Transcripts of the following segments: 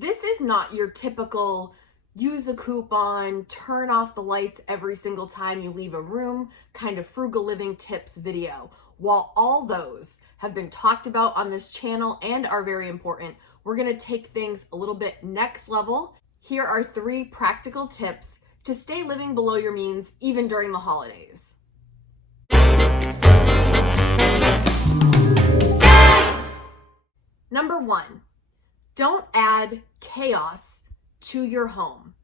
This is not your typical use a coupon, turn off the lights every single time you leave a room kind of frugal living tips video. While all those have been talked about on this channel and are very important, we're gonna take things a little bit next level. Here are 3 practical tips to stay living below your means even during the holidays. Number 1, don't add chaos to your home.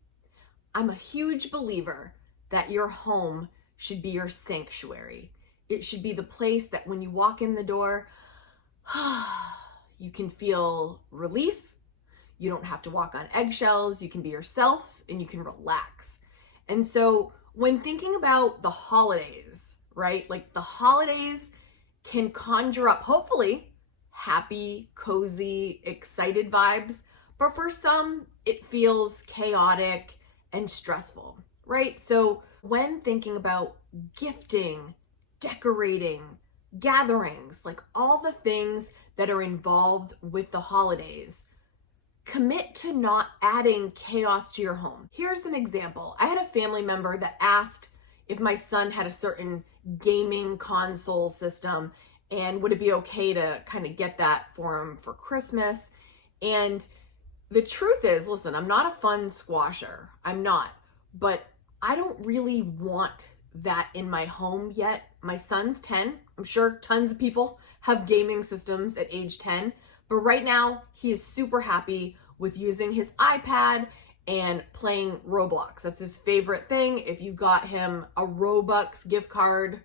I'm a huge believer that your home should be your sanctuary. It should be the place that when you walk in the door, you can feel relief. You don't have to walk on eggshells. You can be yourself and you can relax. And so when thinking about the holidays, right? Like the holidays can conjure up, hopefully, happy, cozy, excited vibes. But for some, it feels chaotic and stressful, right? So when thinking about gifting, decorating, gatherings, like all the things that are involved with the holidays, commit to not adding chaos to your home. Here's an example. I had a family member that asked if my son had a certain gaming console system and would it be okay to kind of get that for him for Christmas. And the truth is, listen, I'm not a fun squasher. I'm not, but I don't really want that in my home yet. My son's 10. I'm sure tons of people have gaming systems at age 10, but right now he is super happy with using his iPad and playing Roblox. That's his favorite thing. If you got him a Robux gift card,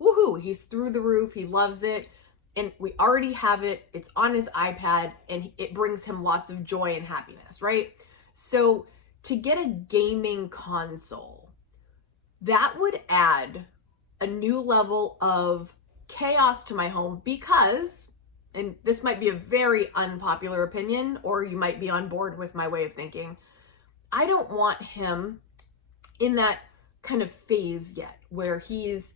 woohoo, he's through the roof. He loves it. And we already have it. It's on his iPad and it brings him lots of joy and happiness, right? So to get a gaming console, that would add a new level of chaos to my home because, and this might be a very unpopular opinion, or you might be on board with my way of thinking, I don't want him in that kind of phase yet where he's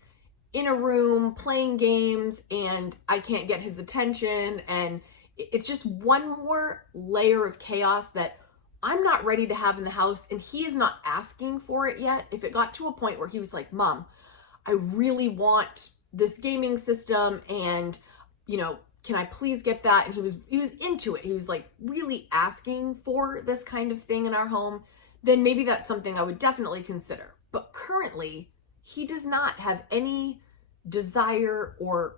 in a room playing games and I can't get his attention, and it's just one more layer of chaos that I'm not ready to have in the house, and he is not asking for it yet. If it got to a point where he was like, Mom, I really want this gaming system and, can I please get that? And he was into it. He was like really asking for this kind of thing in our home. Then maybe that's something I would definitely consider. But currently, he does not have any desire or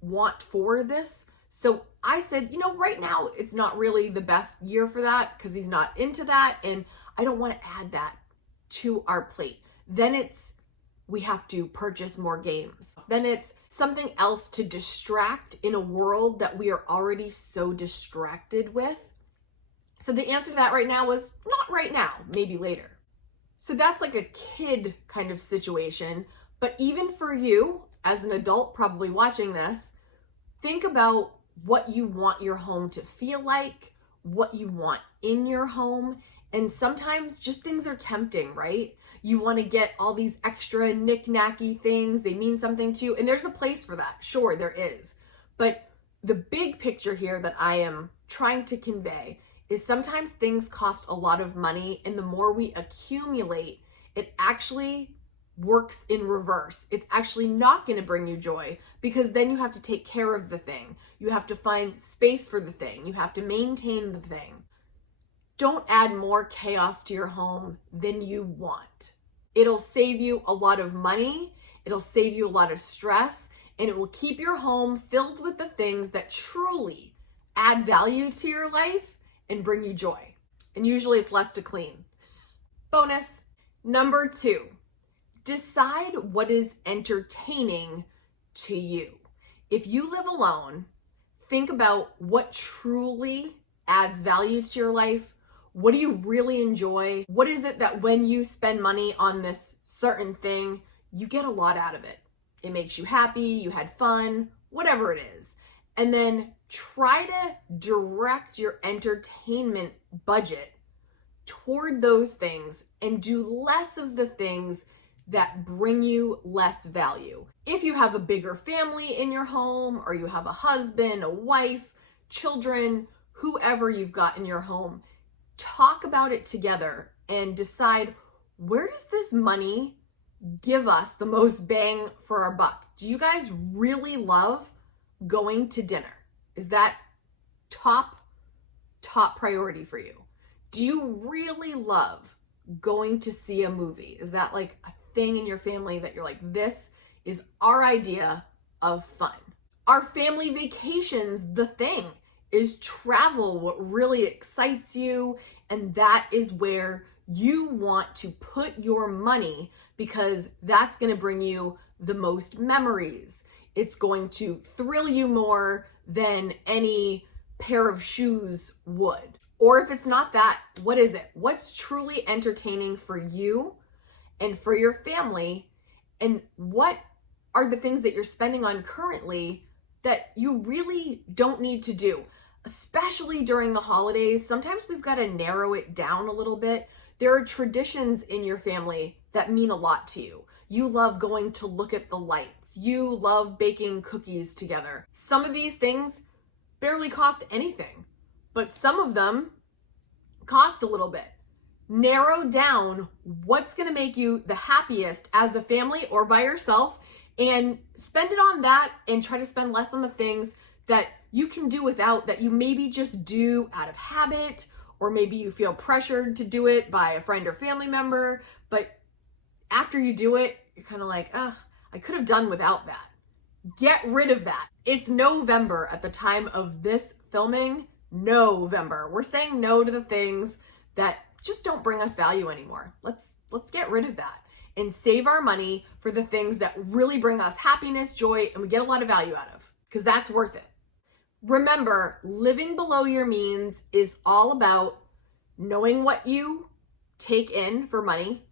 want for this. So I said, right now it's not really the best year for that because he's not into that. And I don't want to add that to our plate. Then we have to purchase more games. Then it's something else to distract in a world that we are already so distracted with. So the answer to that right now was not right now, maybe later. So that's like a kid kind of situation. But even for you as an adult probably watching this, think about what you want your home to feel like, what you want in your home. And sometimes just things are tempting, right? You want to get all these extra knick-knacky things. They mean something to you. And there's a place for that. Sure, there is. But the big picture here that I am trying to convey is sometimes things cost a lot of money. And the more we accumulate, it actually works in reverse. It's actually not going to bring you joy because then you have to take care of the thing. You have to find space for the thing. You have to maintain the thing. Don't add more chaos to your home than you want. It'll save you a lot of money. It'll save you a lot of stress, and it will keep your home filled with the things that truly add value to your life and bring you joy. And usually it's less to clean. Bonus. Number 2, decide what is entertaining to you. If you live alone, think about what truly adds value to your life. What do you really enjoy? What is it that when you spend money on this certain thing, you get a lot out of it? It makes you happy, you had fun, whatever it is. And then try to direct your entertainment budget toward those things and do less of the things that bring you less value. If you have a bigger family in your home, or you have a husband, a wife, children, whoever you've got in your home, talk about it together and decide, where does this money give us the most bang for our buck? Do you guys really love going to dinner? Is that top priority for you? Do you really love going to see a movie? Is that like a thing in your family that you're like, this is our idea of fun? Are family vacations the thing? Is travel what really excites you? And that is where you want to put your money, because that's going to bring you the most memories. It's going to thrill you more than any pair of shoes would. Or if it's not that, what is it? What's truly entertaining for you and for your family? And what are the things that you're spending on currently that you really don't need to do? Especially during the holidays, sometimes we've got to narrow it down a little bit. There are traditions in your family that mean a lot to you. You love going to look at the lights. You love baking cookies together. Some of these things barely cost anything, but some of them cost a little bit. Narrow down what's going to make you the happiest as a family or by yourself, and spend it on that, and try to spend less on the things that you can do without, that you maybe just do out of habit, or maybe you feel pressured to do it by a friend or family member, but after you do it, you're kind of like, I could have done without that. Get rid of that. It's November at the time of this filming. November. We're saying no to the things that just don't bring us value anymore. Let's get rid of that and save our money for the things that really bring us happiness, joy, and we get a lot of value out of, because that's worth it. Remember, living below your means is all about knowing what you take in for money.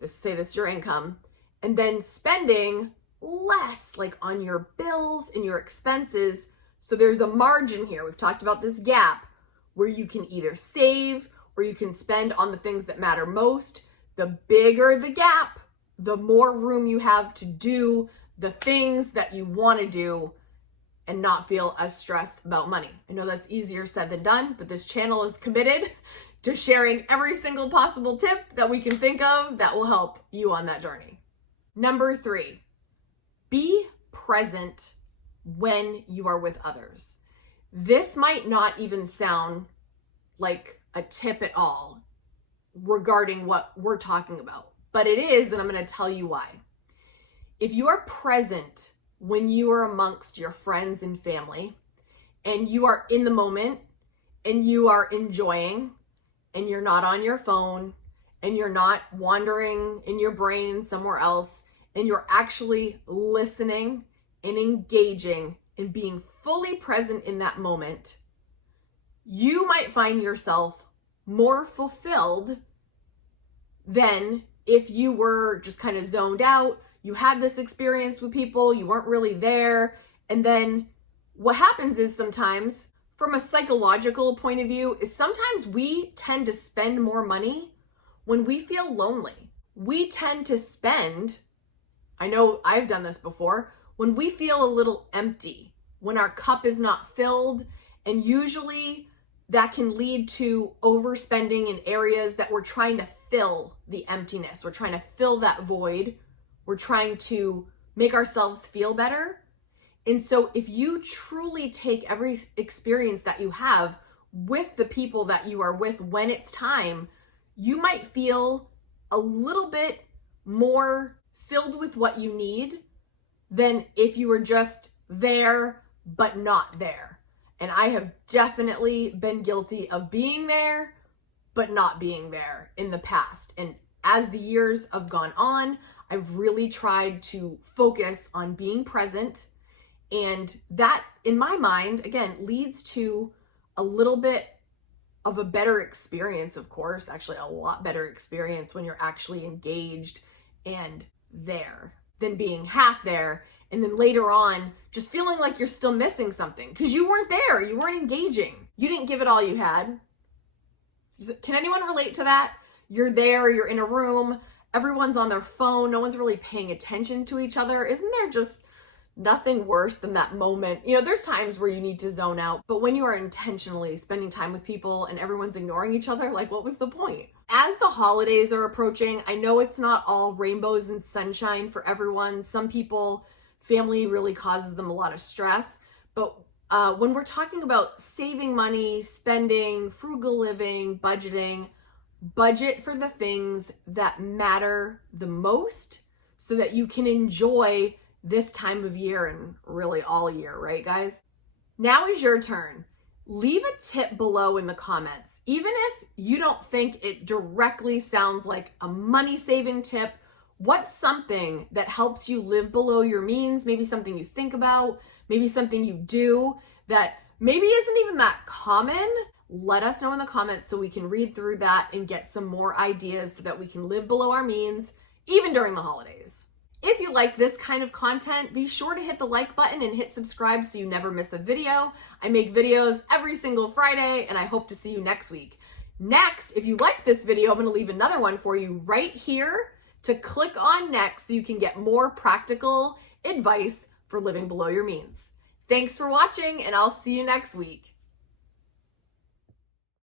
This is your income, and then spending less, like on your bills and your expenses. So there's a margin here. We've talked about this gap where you can either save or you can spend on the things that matter most. The bigger the gap, the more room you have to do the things that you want to do and not feel as stressed about money. I know that's easier said than done, but this channel is committed to sharing every single possible tip that we can think of that will help you on that journey. Number 3, be present when you are with others. This might not even sound like a tip at all regarding what we're talking about, but it is, and I'm going to tell you why. If you are present when you are amongst your friends and family, and you are in the moment, and you are enjoying, and you're not on your phone, and you're not wandering in your brain somewhere else, and you're actually listening and engaging and being fully present in that moment, you might find yourself more fulfilled than if you were just kind of zoned out. You had this experience with people, you weren't really there. And then what happens is, sometimes from a psychological point of view, is sometimes we tend to spend more money when we feel lonely. We tend to spend, I know I've done this before, when we feel a little empty, when our cup is not filled, and usually that can lead to overspending in areas that we're trying to fill the emptiness. We're trying to fill that void. We're trying to make ourselves feel better. And so if you truly take every experience that you have with the people that you are with when it's time, you might feel a little bit more filled with what you need than if you were just there but not there. And I have definitely been guilty of being there but not being there in the past. And as the years have gone on, I've really tried to focus on being present. And that, in my mind, again, leads to a little bit of a better experience, of course, actually a lot better experience when you're actually engaged and there than being half there. And then later on, just feeling like you're still missing something because you weren't there, you weren't engaging. You didn't give it all you had. Can anyone relate to that? You're there, you're in a room, everyone's on their phone, no one's really paying attention to each other. Isn't there just nothing worse than that moment. You know, there's times where you need to zone out, but when you are intentionally spending time with people and everyone's ignoring each other, like, what was the point? As the holidays are approaching, I know it's not all rainbows and sunshine for everyone. Some people, family really causes them a lot of stress, but when we're talking about saving money, spending, frugal living, budgeting, budget for the things that matter the most so that you can enjoy this time of year and really all year, right, guys? Now is your turn. Leave a tip below in the comments. Even if you don't think it directly sounds like a money-saving tip, what's something that helps you live below your means? Maybe something you think about, maybe something you do that maybe isn't even that common. Let us know in the comments so we can read through that and get some more ideas so that we can live below our means, even during the holidays. If you like this kind of content, be sure to hit the like button and hit subscribe so you never miss a video. I make videos every single Friday, and I hope to see you next week. Next, if you liked this video, I'm gonna leave another one for you right here to click on next so you can get more practical advice for living below your means. Thanks for watching, and I'll see you next week.